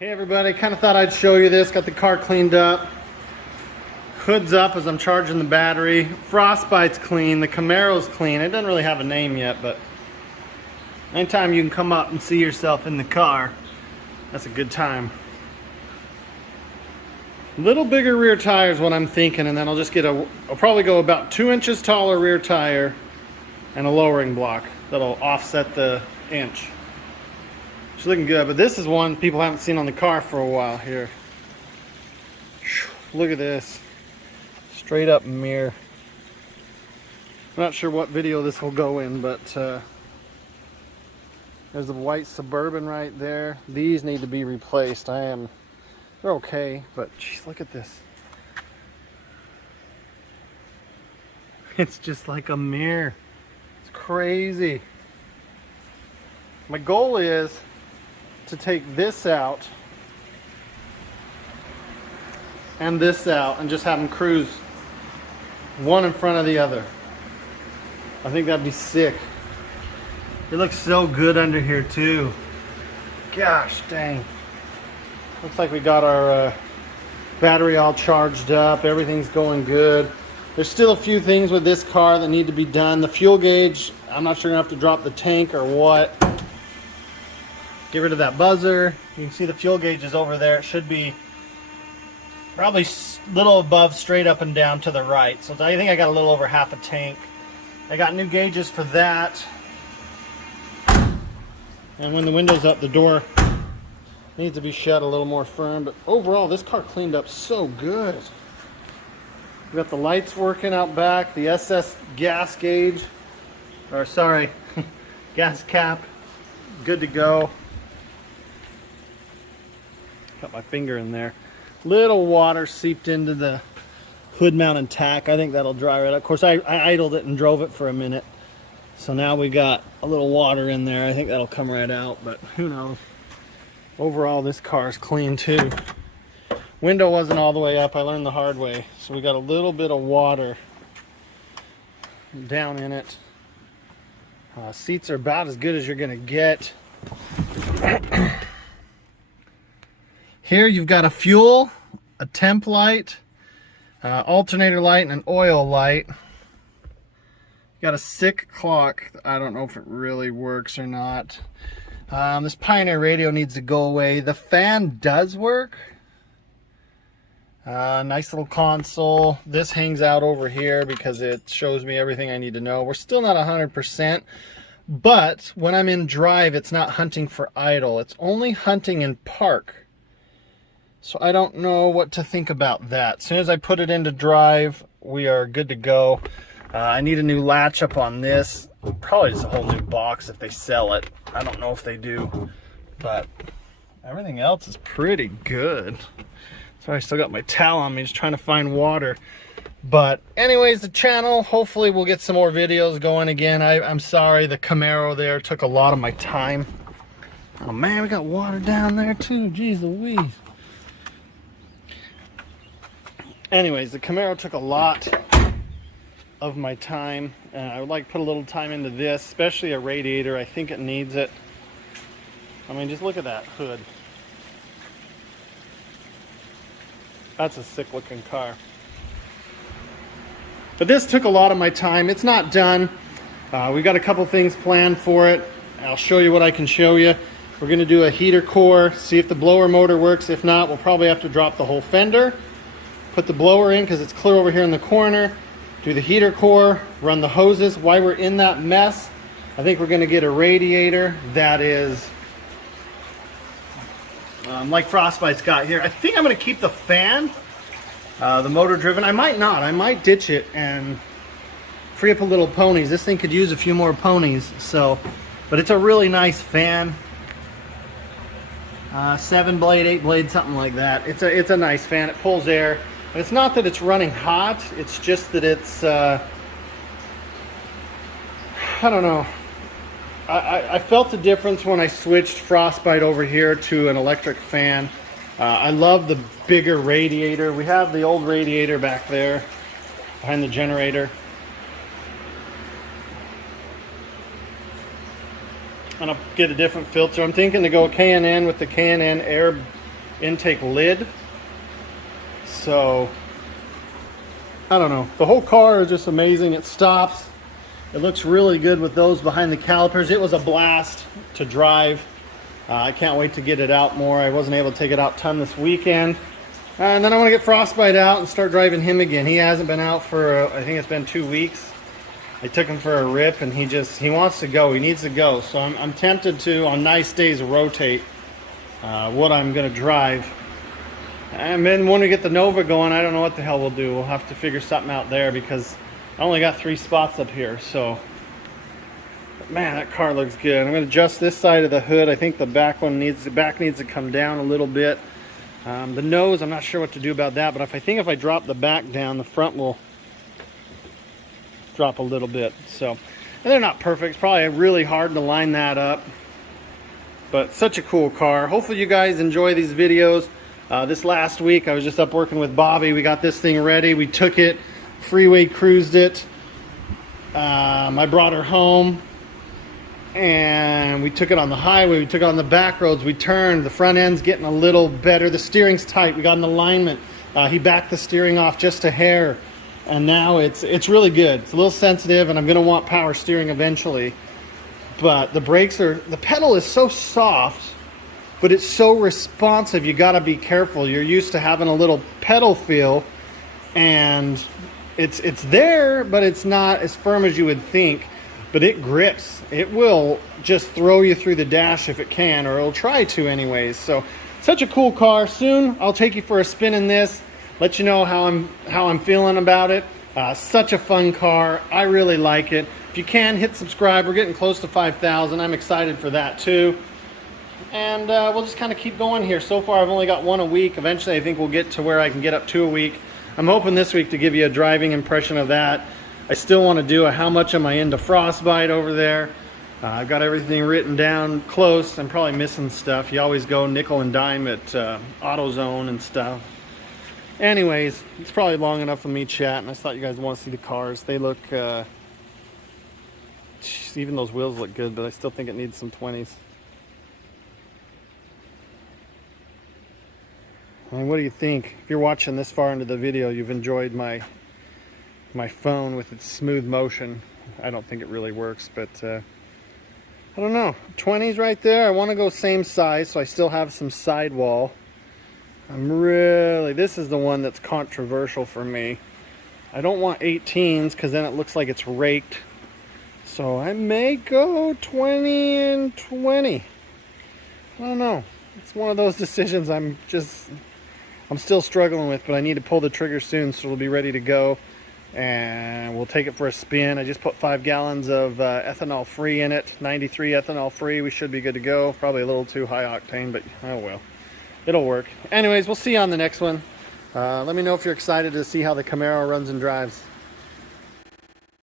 Hey everybody, kind of thought I'd show you this. Got the car cleaned up. Hood's up as I'm charging the battery. Frostbite's clean. The Camaro's clean. It doesn't really have a name yet, but anytime you can come up and see yourself in the car, that's a good time. Little bigger rear tire is what I'm thinking, and then I'll just get I'll probably go about 2 inches taller rear tire and a lowering block that'll offset the inch. It's looking good, but this is one people haven't seen on the car for a while here. Look at this. Straight up mirror. I'm not sure what video this will go in, but there's the white Suburban right there. These need to be replaced. They're okay, but geez, look at this. It's just like a mirror. It's crazy. My goal is to take this out and this out and just have them cruise one in front of the other. I think that'd be sick. It looks so good under here too. Gosh dang. Looks like we got our battery all charged up. Everything's going good. There's still a few things with this car that need to be done. The fuel gauge, I'm not sure enough to drop the tank or what. Get rid of that buzzer. You can see the fuel gauge is over there. It should be probably a little above, straight up and down to the right. So I think I got a little over half a tank. I got new gauges for that. And when the window's up, the door needs to be shut a little more firm. But overall, this car cleaned up so good. We got the lights working out back. The SS gas gauge, or sorry, gas cap, good to go. Got my finger in there. Little water seeped into the hood mount and tack. I think that'll dry right up. Of course, I idled it and drove it for a minute. So now we got a little water in there. I think that'll come right out, but who knows. Overall, this car is clean too. Window wasn't all the way up. I learned the hard way. So we got a little bit of water down in it. Seats are about as good as you're gonna get. Here you've got a fuel, a temp light, alternator light, and an oil light. You got a sick clock. I don't know if it really works or not. This Pioneer radio needs to go away. The fan does work. Nice little console. This hangs out over here because it shows me everything I need to know. We're still not 100%, but when I'm in drive, it's not hunting for idle. It's only hunting in park. So I don't know what to think about that. As soon as I put it into drive, we are good to go. I need a new latch up on this. Probably just a whole new box if they sell it. I don't know if they do, but everything else is pretty good. Sorry, I still got my towel on me, just trying to find water. But anyways, the channel, hopefully we'll get some more videos going again. I'm sorry, the Camaro there took a lot of my time. Oh man, we got water down there too. Jeez Louise. Anyways, the Camaro took a lot of my time. I would like to put a little time into this, especially a radiator. I think it needs it. I mean, just look at that hood. That's a sick looking car. But this took a lot of my time. It's not done. We got a couple things planned for it. I'll show you what I can show you. We're going to do a heater core, see if the blower motor works. If not, we'll probably have to drop the whole fender. Put the blower in because it's clear over here in the corner. Do the heater core, run the hoses. While we're in that mess, I think we're going to get a radiator that is like Frostbite's got here. I think I'm going to keep the fan, the motor driven. I might not. I might ditch it and free up a little ponies. This thing could use a few more ponies. So, but it's a really nice fan. 7 blade, 8 blade, something like that. It's a nice fan. It pulls air. And it's not that it's running hot, it's just that it's, I don't know. I felt the difference when I switched Frostbite over here to an electric fan. I love the bigger radiator. We have the old radiator back there behind the generator. And I'll get a different filter. I'm thinking to go K&N with the K&N air intake lid. So I don't know, the whole car is just amazing. It stops, it looks really good with those behind the calipers. It was a blast to drive. I can't wait to get it out more. I wasn't able to take it out a ton this weekend. And then I want to get Frostbite out and start driving him again. He hasn't been out for, I think it's been 2 weeks. I took him for a rip and he wants to go. He needs to go. So I'm tempted to, on nice days, rotate what I'm going to drive. And then when we get the Nova going, I don't know what the hell we'll do. We'll have to figure something out there because I only got 3 spots up here. So, but man, that car looks good. I'm going to adjust this side of the hood. I think the back needs to come down a little bit. The nose, I'm not sure what to do about that, but if I drop the back down, the front will drop a little bit. So, and they're not perfect. It's probably really hard to line that up, but such a cool car. Hopefully you guys enjoy these videos. This last week I was just up working with Bobby. We got this thing ready. We took it, freeway cruised it. I brought her home and we took it on the highway. We took it on the back roads. We turned. The front end's getting a little better. The steering's tight. We got an alignment. He backed the steering off just a hair, and now it's really good. It's a little sensitive, and I'm going to want power steering eventually. But the pedal is so soft, but it's so responsive. You got to be careful. You're used to having a little pedal feel, and it's there, but it's not as firm as you would think. But it grips. It will just throw you through the dash if it can, or it'll try to anyways. So such a cool car. Soon I'll take you for a spin in this, let you know how I'm feeling about it. Such a fun car. I really like it. If you can, hit subscribe. We're getting close to 5,000. I'm excited for that too. And we'll just kind of keep going here. So far I've only got 1 a week. Eventually I think we'll get to where I can get up 2 a week. I'm hoping this week to give you a driving impression of that. I still want to do a how much am I into Frostbite over there. I've got everything written down close. I'm probably missing stuff. You always go nickel and dime at AutoZone and stuff. Anyways, it's probably long enough for me chatting. I thought you guys want to see the cars. They look, even those wheels look good, but I still think it needs some 20s. I mean, what do you think? If you're watching this far into the video, you've enjoyed my phone with its smooth motion. I don't think it really works, but I don't know. 20s right there. I want to go same size, so I still have some sidewall. This is the one that's controversial for me. I don't want 18s because then it looks like it's raked. So I may go 20 and 20. I don't know. It's one of those decisions I'm still struggling with, but I need to pull the trigger soon, so it'll be ready to go. And we'll take it for a spin. I just put 5 gallons of ethanol free in it, 93 ethanol free. We should be good to go. Probably a little too high octane, but oh well, it'll work. Anyways, we'll see you on the next one. Let me know if you're excited to see how the Camaro runs and drives.